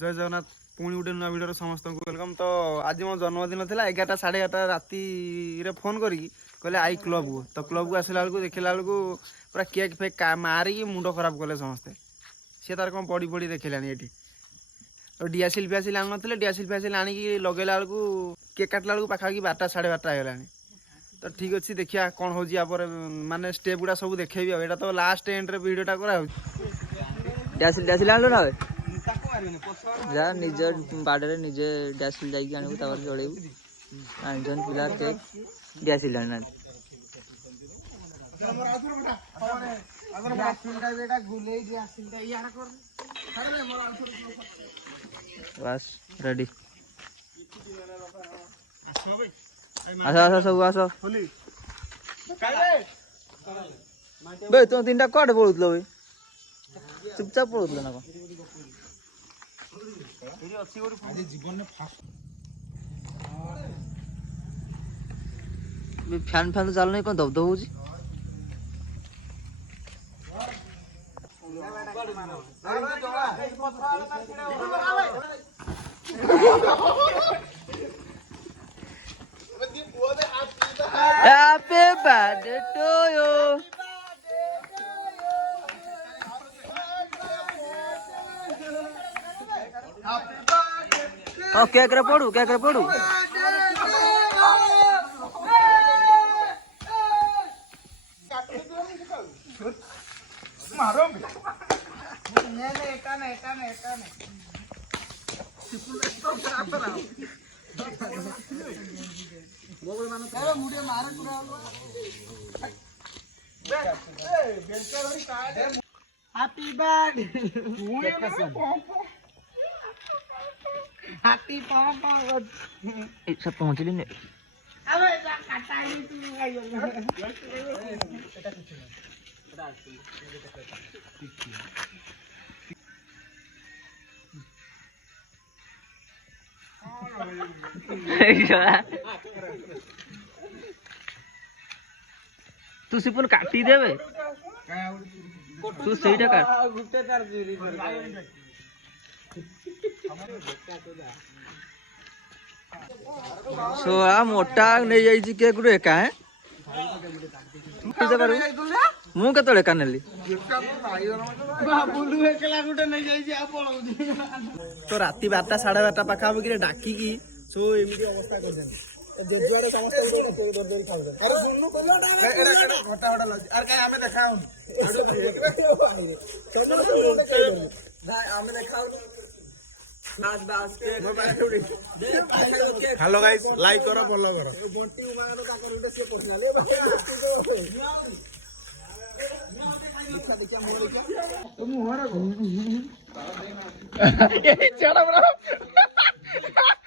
जय जगन्नाथ पुणी गोटे नुआ भिडियो समस्त वेलकम। तो आज मो जन्मदिन था 11टा 11:30 राति फोन करी कहले आई क्लब को। तो क्लब को आसला बेलू देखला बेलू पूरा केक फेक मारिकी मुंड खराब कले समस्ते। सी तार कौन पड़ी पड़ी देखलानी ये तो डिआसिल फिआसिल आन ना डिआसिल फिआसिल आणिकी लगेला बेलू केक काटला बेलू पाखापाखि 12टा 12:30 होगलानी। तो ठीक अच्छे देखिया कौन हो माने स्टेप गुड़ा सब देखेबी। एटा तो लास्ट एंड रे वीडियोटा करा डैसिल डैसिल आनलो ना जा निज बाड़े निजे डैसिल जाइए आनबू तापर चढ़ेबू आनजन पिला केक डैसिल आना बस रेडी आसा आसा सब आसा बे तो तीनटा कोड बोलुतलो बे चुपचाप पड़ुतलो ना फैन फैन चालू नहीं कौन दब दब होजी हैप्पी बर्थडे टू यू क्या करे पड़ू हैप्पी बर्थडे हैप्पी पापा सब पहुंच ली अबे जा काटाई तू आइयो तू सिपुन काटी देबे तू सहीटा काट गुटे कर दूरी सो आ मोटा नहीं जाई छी केक रे का है मु केतले का नेली बाबुलू एकला गुटे नहीं जाई छी आ पळौ तो राति 12टा 12:30 पाखापाखि डाकिकी सो एमती अवस्था कर जोजुआर समस्त अरे सुननु कहलो घटा घटा लग अरे काई हमें देखाऊ हमें देखाऊ बास बास के हेलो गाइस लाइक करो फॉलो करो बंटी उमानो का करले से पछले देखा मोर देखा तो मुहरा ये चढ़ा बड़ा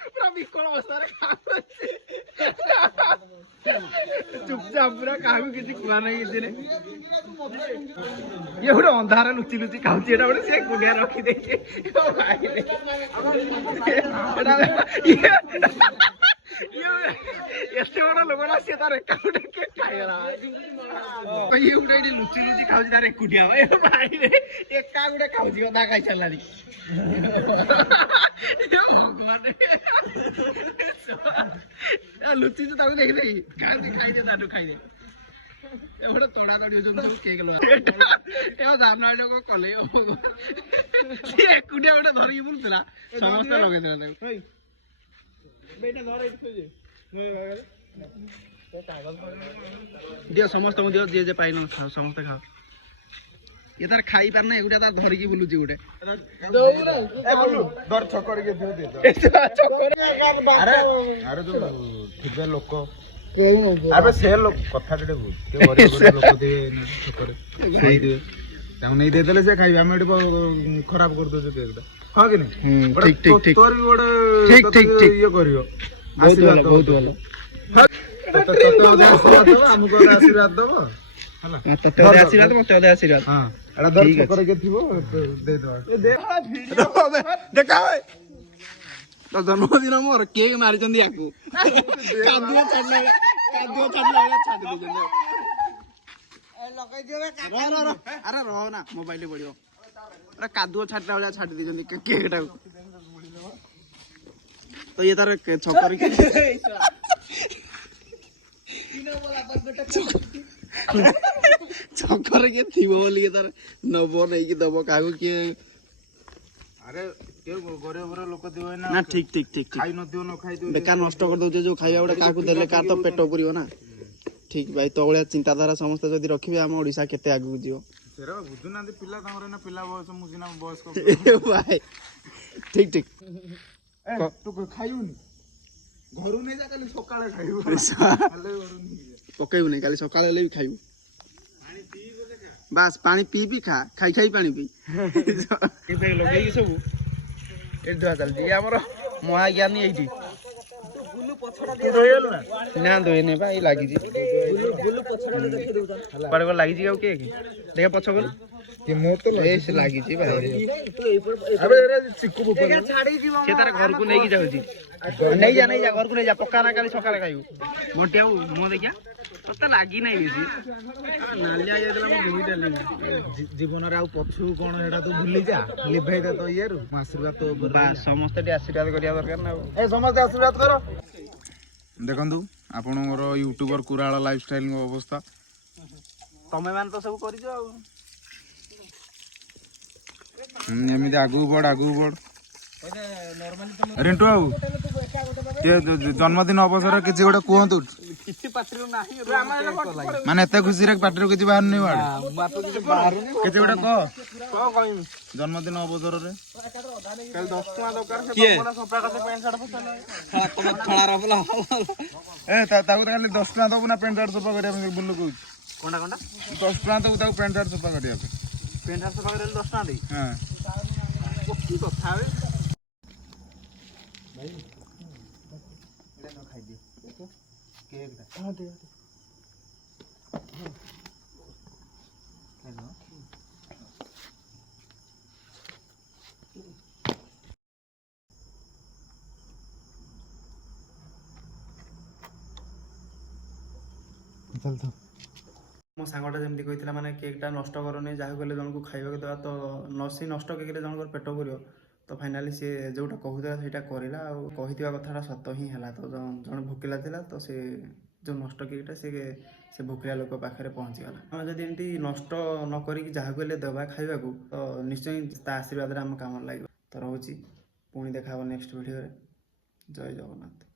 पूरा बिकोल अवस्था रे चुपचाप पूरा काहू किसी कुआ नहीं किसी ने ये गोटे अंधार लुचि लुचि खाऊँ एटा गोटे से कुंडिया रखी देखे एते बड़ा लोक ना सी तार एका गोटे केक खाइगला ये गोटे ये लुचि लुचि खाऊँ तार एकुटिया भाई एका गोटे खाऊँ अधा खाई सारानी भगवान लुचि ताको देख दे खाई दे ताटू खाई दे एवढं तोडा तोडी होऊन केक लो एव जामनाडे को कले सी एकुटिया गोटे धरिकी बुलुला समस्त लगे देला ताको बेटा धर इथे दियो समस्त दियो जे जे पाइन समस्त खाओ ये तार खाई पार ना एगुटा तार धरिकी बुलुची गोटे दौरे ए बोलू दर छकर के दियो दे छकर अरे अरे जो ठीक है लोक अबे से लोग कथा टे बोल के गरीब लोक दे छकर सही दे ताऊ नहीं दे देले से खाई हम एटे खराब कर दो जे एकटा हां कि नहीं ठीक ठीक ठीक तोर भी बड़े ठीक ठीक ठीक ये करियो बहुत भलो तो दे हमको आशीर्वाद दबो हला तते आशीर्वाद मते दे आशीर्वाद हां एड़ा दर छकर के थिबो दे दो दे देखा तो जन्मदिन मोर केक मारी चंदी याकू कादुआ छाडले छाड दे जंदे ए लगाई देबे अरे रहो ना मोबाइल पड़ियो अरे कादुआ छाडला वाला छाड दे जंदी केक टाको ତ ଇଏ ତାର ଛକରେ ଛକରେ କିଏ ଥିବ ବୋଲି ତାର ନବ ନେଇକି ଦବ କାହାକୁ କିଏ ଆରେ କେଉ ଗରିବ ଗରିବ ଲୋକ ଥିବ ନା ନା ଠିକ ଠିକ ଠିକ ଠିକ ଖାଇ ନଥିବ ନ ଖାଇଥିବ ବେକାର ନଷ୍ଟ କରିଦଉଛେ ଯୋଉ ଖାଇବା ଗୁଡା କାହାକୁ ଦେଲେ କାହାର ତ ପେଟ ପୁରିବ ନା ଠିକ ଭାଇ ତ ଭଳିଆ ଚିନ୍ତାଧାରା ସମସ୍ତେ ଯଦି ରଖିବେ ଆମ ଓଡିଶା କେତେ ଆଗକୁ ଯିବ ସେରା ବୁଝୁନାହାନ୍ତି ପିଲା ତାଙ୍କର ଏଇନା ପିଲା ବୟସ ମୁଁ ସିନା ବୟସ୍କ ଭାଇ ଠିକ ଠିକ ତୁ ଖାଇବୁନି ଘରୁ ନେଇ ଯା କାଲି ସକାଳେ ଖାଇବୁ ପକେଇବୁନି କାଲି ସକାଳେ ହେଲେ ବି ଖାଇବୁ ବାସ୍ ପାଣି ପିଇ ଖା ଖାଇ ଖାଇ ପାଣି ପିଇ ଲଗେଇକି ସବୁ ଏଠି ଧୁଆ ଚାଲିଛି ଇଏ ଆମର ମହାଜ୍ଞାନୀ ଏଇଠି ନା ଧୋଇନି ବା ଏଇ ଲାଗିଛି କୁଆଡେ କୁଆଡେ ଲାଗିଛି ଆଉ କିଏ କି ଦେଖ ପଛ କଲୁ ସେ ଲାଗିଛି ଭାଇ ସେ ତାର ଘରକୁ ନେଇକି ଯାଉଛି ନେଇଯା ଘରକୁ ନେଇଯା ପକା ନା କାଲି ସକାଳେ ଖାଇବୁ ମୋଟି ଆଉ ମୋ ଦେଖିଆ ତତେ ଲାଗି ନାହିଁ ବେଶୀ ନାଲିଆ ଯାଇଥିଲା ମୁଁ ଧୋଇଦେଲି ଜୀବନରେ ଆଉ ପଛକୁ କଣ ସେଟା ତୁ ଭୁଲି ଯା ଲିଭେଇ ଦେ ତ ଇଏରୁ ମୁଁ ଆଶୀର୍ବାଦ ତୋ ଉପରେ ସମସ୍ତେ ଟିକେ ଆଶୀର୍ବାଦ କରିବା ଦରକାର ନା ଆଉ ଏ ସମସ୍ତେ ଆଶୀର୍ବାଦ କର ଦେଖନ୍ତୁ ଆପଣଙ୍କର ୟୁଟ୍ୟୁବର କୁରାଳ ଲାଇଫଷ୍ଟାଇଲ ଅବସ୍ଥା ତମେ ମାନେ ତ ସବୁ କରିଛ ଆଉ ଏମିତି ଆଗକୁ ବଢ ରିଣ୍ଟୁ ବାବୁ ଜନ୍ମଦିନ ଅବସରରେ କିଛି ଗୋଟେ କୁହନ୍ତୁ କିଛି ପାଟିରୁ ନାହିଁ ମାନେ ଏତେ ଖୁସିରେ ପାଟିରୁ କିଛି ବାହାରୁନି କିଛି ଗୋଟେ କହ ଜନ୍ମଦିନ ଅବସରରେ ତାକୁ ଖାଲି 10 ଟଙ୍କା ଦବୁ ନା ପ୍ୟାଣ୍ଟ ସାର୍ଟ ସଫା କରିବା ପାଇଁ ବୁଲୁ କହୁଛି କଣଟା 10 ଟଙ୍କା ଦବୁ ତାକୁ ପ୍ୟାଣ୍ଟ ସାର୍ଟ ସଫା କରିବା ପାଇଁ ପେଣ୍ଟ ସାର୍ଟ ସଫା କରିବା 10 ଟଙ୍କା ଦେଇ ହଁ କି କଥା ବେ ମୋ ସାଙ୍ଗଟା ଯେମିତି କହିଥିଲା ମାନେ କେକ୍ଟା ନଷ୍ଟ କରନି ଯାହାକୁ ହେଲେ ଜଣକୁ ଖାଇବାକୁ ଦେବା ତ ସେଇ ନଷ୍ଟ କେକ୍ରେ ଜଣଙ୍କର ପେଟ ପୁରିବ ତ ଫାଇନାଲି ସିଏ ଯେଉଁଟା କହୁଥିଲା ସେଇଟା କରିଲା ଆଉ କହିଥିବା କଥାଟା ସତ ହିଁ ହେଲା ତ ଜଣେ ଭୋକିଲା ଥିଲା ତ ସେ ଯେଉଁ ନଷ୍ଟ କେକ୍ଟା ସେ ଭୋକିଲା ଲୋକ ପାଖରେ ପହଞ୍ଚିଗଲା ଆମେ ଯଦି ଏମିତି ନଷ୍ଟ ନ କରିକି ଯାହାକୁ ହେଲେ ଦେବା ଖାଇବାକୁ ତ ନିଶ୍ଚୟ ତା ଆଶୀର୍ବାଦରେ ଆମ କାମରେ ଲାଗିବ ତ ରହୁଛି ପୁଣି ଦେଖା ହେବ ନେକ୍ସଟ ଭିଡ଼ିଓରେ ଜୟ ଜଗନ୍ନାଥ।